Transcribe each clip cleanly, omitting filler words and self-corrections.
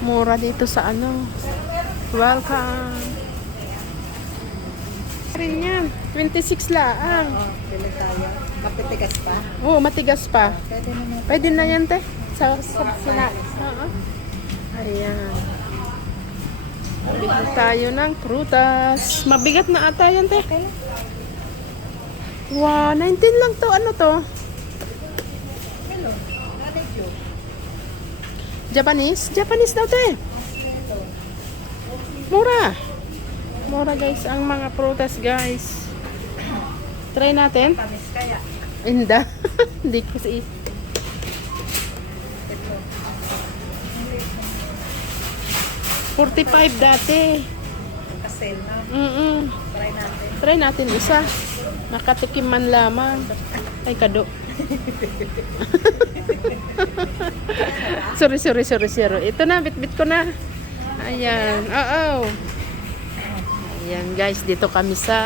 Mura dito sa ano. Welcome. Rin yan. 26 laang. Oo, pili tayo. Mapitigas pa. Oo, matigas pa. Pwede naman. Pwede na yan, te. Sa sina. Oo. Ayan. Bigyan tayo ng prutas. Mabigat na ata yan, te. Wow, 19 lang to. Ano to? Hello. Nanay yun. Japanese? Japanese daw, te. Mura. Mura, guys. Ang mga prutas, guys. Try natin. Pamis kaya. Inda. Hindi ko si... Ito. 45 dati. Kasel na. Try natin. Try natin isa. Nakatikim man lamang. Ay, kado. sorry. Ito na, bit ko na. Ayan. Oo. Ayan, guys. Dito kami sa...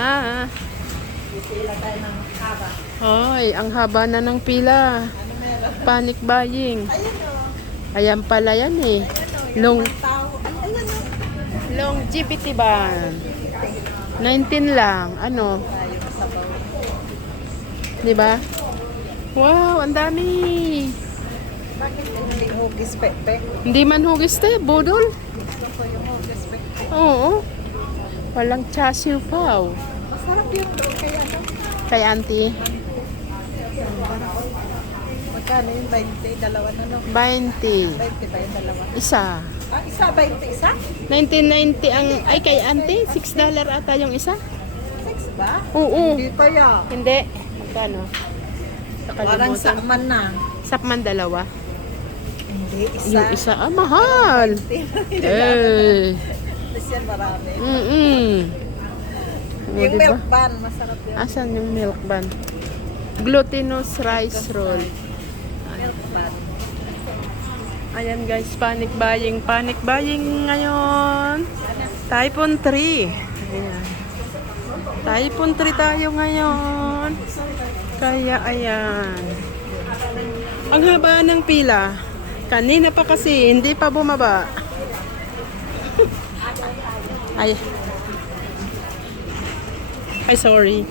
Pila tayo ng haba. Hoy, ang haba na ng pila. Ano meron? Panic buying. Ayan o. Ayan pala yan eh. Yung Long, mga tao. Ayan o. longevity ban. 19 lang. Ano? Tayo kasabaw. Di ba? Wow, ang dami. Bakit hindi hugis pepe? Hindi man hugis te, budol. Gusto ko yung hugis pepe. Oo. Walang chasiw pa. Masarap yung doon kaya no? Kay auntie. Magkano yung 20? Dalawa na no? 20. 20 ba yung dalawa? Isa. Ah, isa 20 isa? 1990 ang... Ay, kay auntie. $6 ata yung isa. 6 ba? Oo. Hindi pa ya. Hindi. Magkano? Parang sakman na. Sapman dalawa. Hindi, isa. Yung isa, mahal. Eh. Tapos yan marami. O, Yung diba? milk bun, masarap yun. Asan yung milk bun? Glutinous rice roll. Milk bun. Ayan guys, panic buying ngayon. Typhoon 3. Ayan. Typhoon 3 tayo ngayon. Kaya ayan. Ang haba ng pila. Kanina pa kasi, hindi pa bumaba. Ay. Ay, sorry.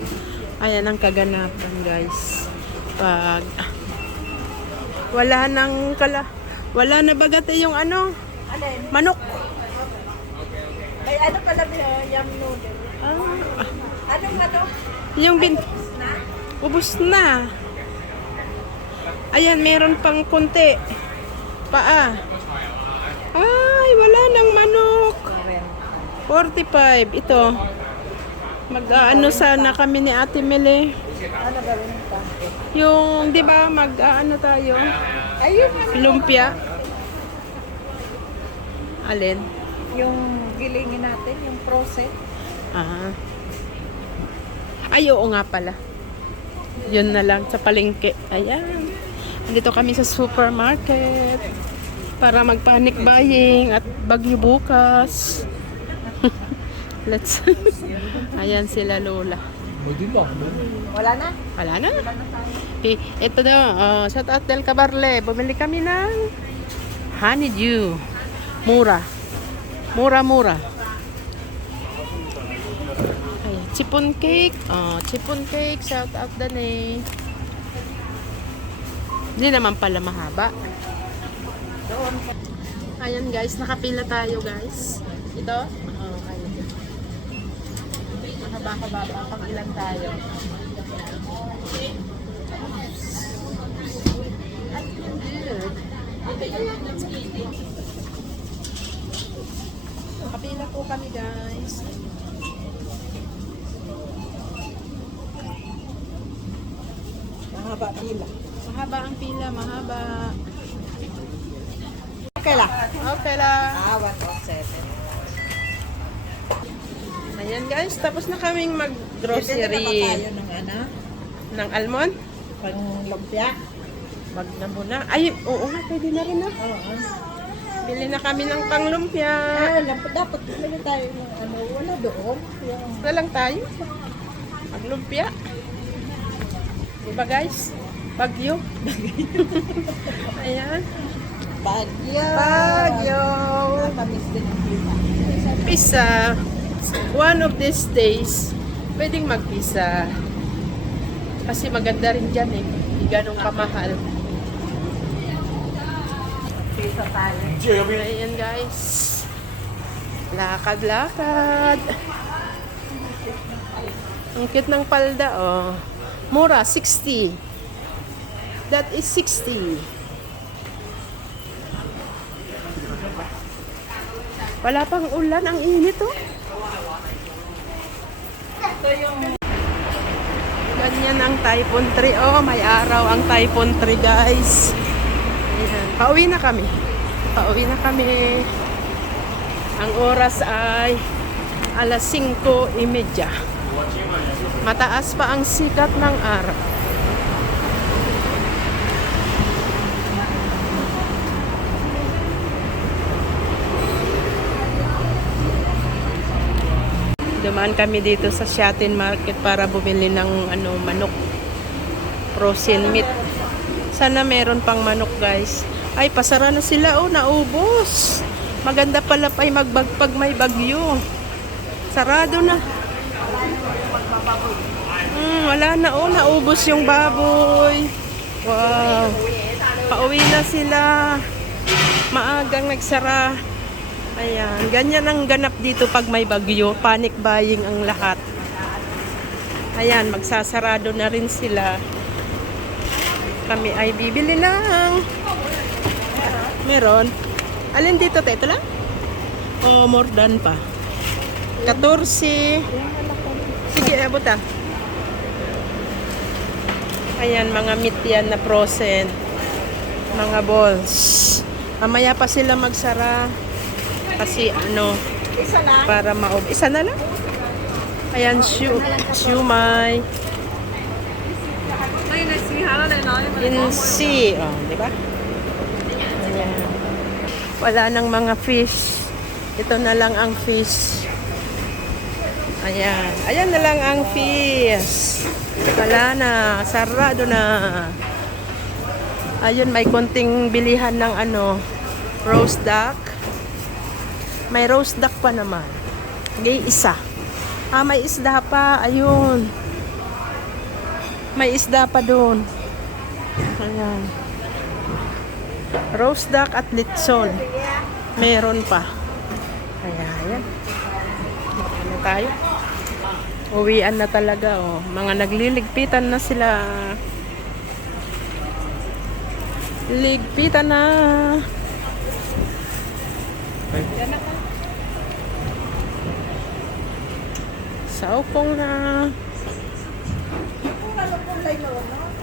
Ayan ang kaganapan guys. Pag wala na bagate yung ano, Alin? manok. May ano pala yum noodle. Ah, Anong ano? yung bin Na? ubos na. Ayan, meron pang konti. Paa. Ay, wala nang manok. 45. Ito. Mag-aano sana kami ni Ate Mele. Ano gawin pa? Yung, di ba, mag-aano tayo? Ayun ano? Lumpia. Alin? Yung gilingin natin, yung process. Ah. Ay, oo nga pala. Yun na lang sa palengke. Ayan. Dito kami sa supermarket para mag-panic buying at bagyo bukas. Let's. Ayan sila Lola. Wala na? Wala na. Eh, ito na. Shout out Del Cabarle. Bumili kami ng honeydew. Mura. Mura. Ayan. Chipon cake. Chipon cake. Shout out Dane. Hindi naman pala mahaba. Ayan guys. Nakapila tayo guys. Ito. Ayan. Mahaba-haba. Pang ilan tayo. Kapila po kami guys. Mahaba pila. Mahaba ang pila, mahaba. Okay lang. Okay lang. 107. Ayan guys, tapos na kaming Bibili na ba mag-grocery. tayo ng ano? Ng almond. Pang lumpia? Wag na muna. Ay, oo nga, pwede na rin na. Oo. Bili na kami ng panglumpia. Dapat bumili tayo ng ano, wala doon. Yung Na lang tayo. Panglumpia. Diba guys? Bagyo. Ayan. Bagyo. Bagyo. matamis din ang pizza. Pizza, one of these days, pwedeng mag-pizza. Kasi maganda rin dyan eh. Hindi ganong kamahal. Pizza tayo. Ayan guys. Lakad-lakad. Ang cute ng palda, oh. Mura, 60. That is 60. Wala pang ulan, ang init, oh. Ito yung Ganyan ang Typhoon 3. Oh, may araw ang Typhoon 3, guys. Ayan. Pauwi na kami. Pauwi na kami. Ang oras ay alas 5:30. Mataas pa ang sikat ng araw. Dumaan kami dito sa Shatin Market para bumili ng manok. Frozen meat. Sana meron pang manok, guys. Ay, pasara na sila. Oh, naubos. Maganda pala pa pag may bagyo. Sarado na. Wala na. Oh, naubos yung baboy. Wow. Pauwi na sila. Maagang nagsara. Ayan, ganyan ang ganap dito pag may bagyo. Panic buying ang lahat. Ayan, magsasarado na rin sila. Kami ay bibili lang. Meron. Alin dito, te? Ito lang? O more than pa? 14. Sige, abot ah. Ayan, mga meat yan na frozen. Mga balls. Mamaya pa sila magsara. Kasi isa lang. para maub. Isa na lang. Ayan, siumay. Insi. Oh, di ba? Ayan. Wala nang mga fish. Ito na lang ang fish. Ayan. Ayan na lang ang fish. Wala na. Sarado na. Ayun, may konting bilihan ng roast duck. May roast duck pa naman. May isa. May isda pa. Ayun. May isda pa doon. Ayan. Roast duck at litson. Meron pa. Ayan. Ano tayo? Uwian na talaga. Oh. Mga nagliligpitan na sila. Ligpitan na. Saupong na.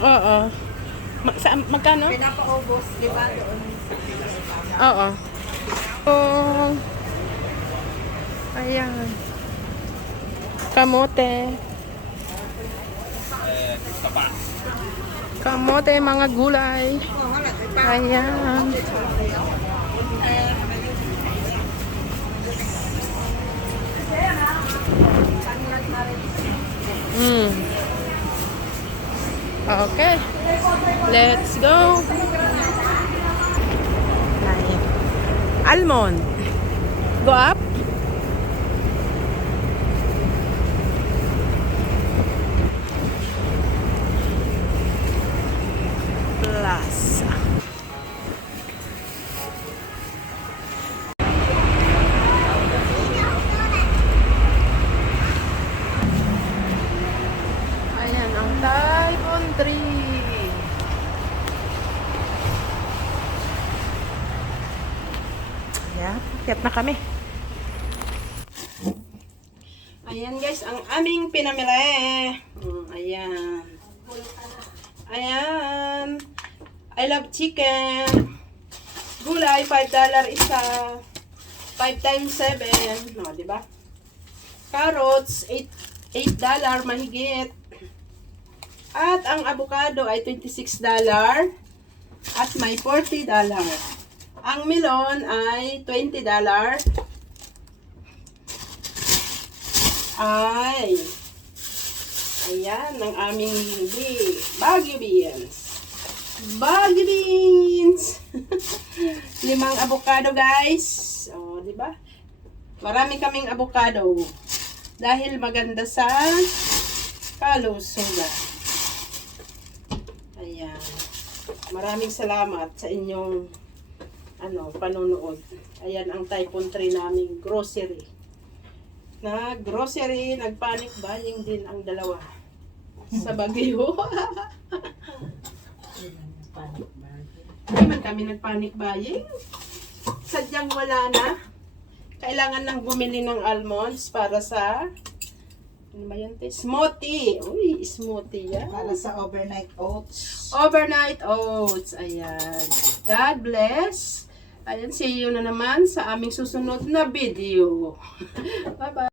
Oo. Magkano? Pinapaubos, di ba, doon? Oo. Oh. Ayan. Kamote. Kamote, mga gulay. Ayan. Okay. Let's go. Ayan. Almond. Go up. Plus. Ayan ang Typhoon 3. Ayan, tiap na kami. Ayan guys, ang aming pinamili. Ayan. Ayan. I love chicken. Gulay, $5 isa. 5 times 7. No, diba? Carrots, $8 mahigit. At ang avocado ay $26. At may $40. Ang melon ay $20. Ayan ang aming Baguio beans. Baguio beans. 5 avocado guys. O, di ba? Marami kaming avocado. Dahil maganda sa kalusugan. Ayan. Maraming salamat sa inyong panonood. Ayan ang Typhoon 3 naming grocery. Nagpanic buying din ang dalawa. Sa Baguio. Hindi man kami nagpanic buying. Sadyang wala na. Kailangan nang bumili ng almonds para sa ano ba yan? Smoothie. Uy, smoothie yan. Para sa overnight oats. Overnight oats. Ayan. God bless. Ayan, see you na naman sa aming susunod na video. Bye-bye.